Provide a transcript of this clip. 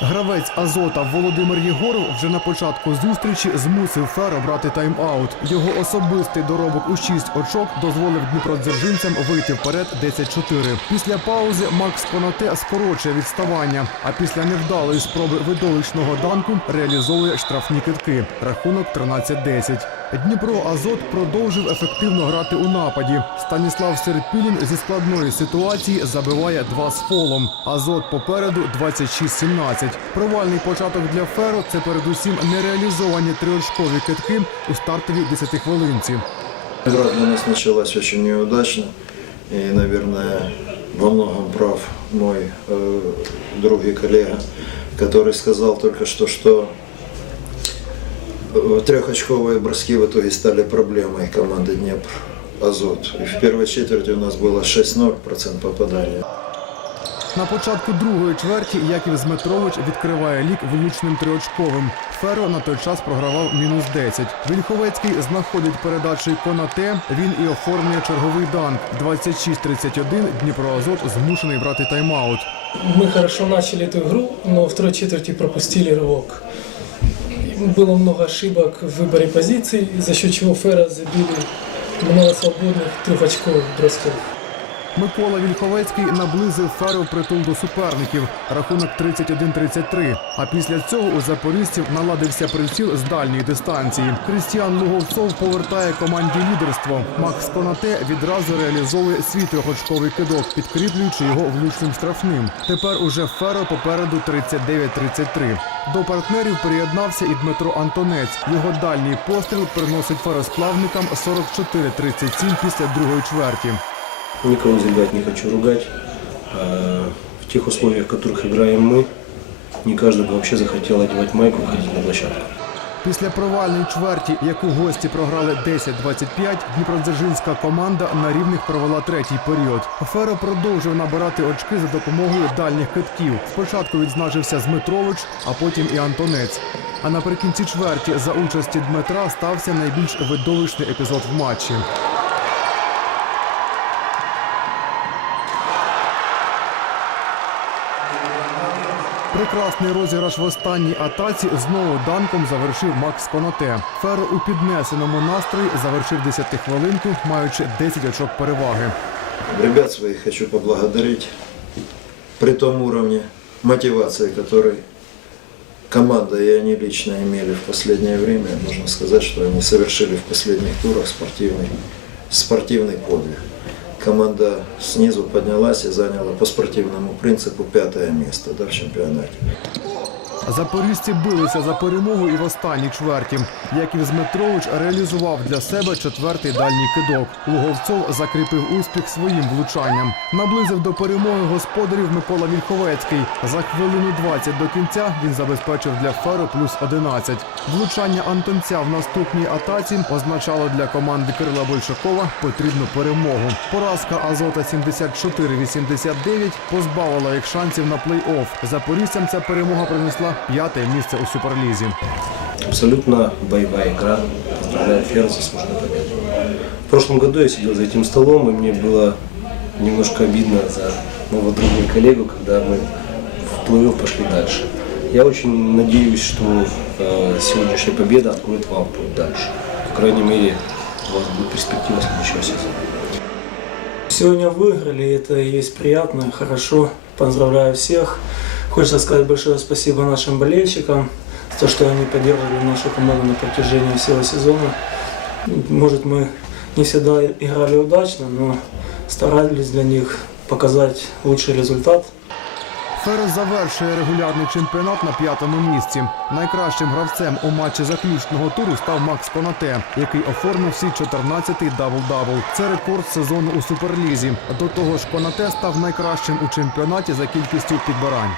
Гравець Азота Володимир Єгоров вже на початку зустрічі змусив Феро брати тайм-аут. Його особистий доробок у 6 очок дозволив дніпродзержинцям вийти вперед 10-4. Після паузи Макс Конате скорочує відставання, а після невдалої спроби видовищного данку реалізовує штрафні китки. Рахунок 13-10. Дніпро Азот продовжив ефективно грати у нападі. Станіслав Серпілін зі складної ситуації забиває два з фолом. Азот попереду 26-17. Провальний початок для Феро це передусім нереалізовані триочкові китки у стартовій 10-хвилинці. Игра для нас началась очень неудачно. И, наверное, во многом прав мой э, друг и коллега, который сказал только что, что э, трехочковые броски в итоге стали проблемой команды Днепр. Азот. И в первой четверти у нас было 6-0 процент попадания. На початку другої чверті Яків Зметрович відкриває лік влучним триочковим. Феро на той час програвав мінус 10. Вільховецький знаходить передачею Конате. Він і оформлює черговий данк. 26-31 Дніпро Азот змушений брати тайм-аут. Мы хорошо начали эту игру, но во второй четверти пропустили рывок. Было много ошибок в выборе позиций, за счет чего Фера забили много свободных трехочковых бросков. Микола Вільховецький наблизив Феро притул до суперників. Рахунок 31-33. А після цього у запорізців наладився приціл з дальньої дистанції. Крістіан Луговцов повертає команді лідерство. Макс Конате відразу реалізовує свій трьохочковий кидок, підкріплюючи його влучним штрафним. Тепер уже Феро попереду 39-33. До партнерів приєднався і Дмитро Антонець. Його дальній постріл приносить феросплавникам 44-37 після другої чверті. Никого забивать не хочу ругать. А, В тех условиях, в которых играем мы, не каждый бы вообще захотел одевать майку и ходить на площадку. Після провальної чверті, яку гості програли 10-25, Дніпродзержинська команда на рівних провела третій період. Феро продовжив набирати очки за допомогою дальніх китків. Спочатку відзначився Змитрович, а потім і Антонець. А наприкінці чверті за участі Дмитра стався найбільш видовищний епізод в матчі. Прекрасний розіграш в останній атаці знову данком завершив Макс Конате. Феро у піднесеному настрої завершив 10 хвилинку, маючи 10 очок переваги. Ребят своих хочу поблагодарить при том уровне мотивации, который команда и они лично имели в последнее время. Можно сказать, что они совершили в последних турах спортивный, спортивный подвиг. Команда снизу поднялась и заняла по спортивному принципу пятое место да, в чемпионате. Запоріжці билися за перемогу і в останній чверті. Яків Зметрович реалізував для себе четвертий дальній кидок. Луговцов закріпив успіх своїм влучанням. Наблизив до перемоги господарів Микола Вільховецький. За хвилину 20 до кінця він забезпечив для Феро плюс 11. Влучання Антонця в наступній атаці означало для команди Кирила Большакова потрібну перемогу. Поразка Азота 74-89 позбавила їх шансів на плей-офф. Запоріжцям ця перемога принесла п'яте місце у суперлізі. Абсолютно боевая игра. Поздравляю Фер за заслуженную победу. В прошлом году я сидел за этим столом, и мне было немножко обидно за моего друга и коллегу, когда мы в плей-офф пошли дальше. Я очень надеюсь, что э, сегодняшняя победа откроет вам путь дальше. По крайней мере, у вас будет перспектива следующего сезона. Сегодня выиграли, и это и есть приятно, хорошо. Поздравляю всех. Хочется сказать большое спасибо нашим болельщикам за то, что они поддерживали нашу команду на протяжении всего сезона. Может, мы не всегда играли удачно, но старались для них показать лучший результат. Ферес завершує регулярний чемпіонат на п'ятому місці. Найкращим гравцем у матчі заключного туру став Макс Конате, який оформив свій 14-й дабл-дабл. Це рекорд сезону у суперлізі. До того ж, Конате став найкращим у чемпіонаті за кількістю підбирань.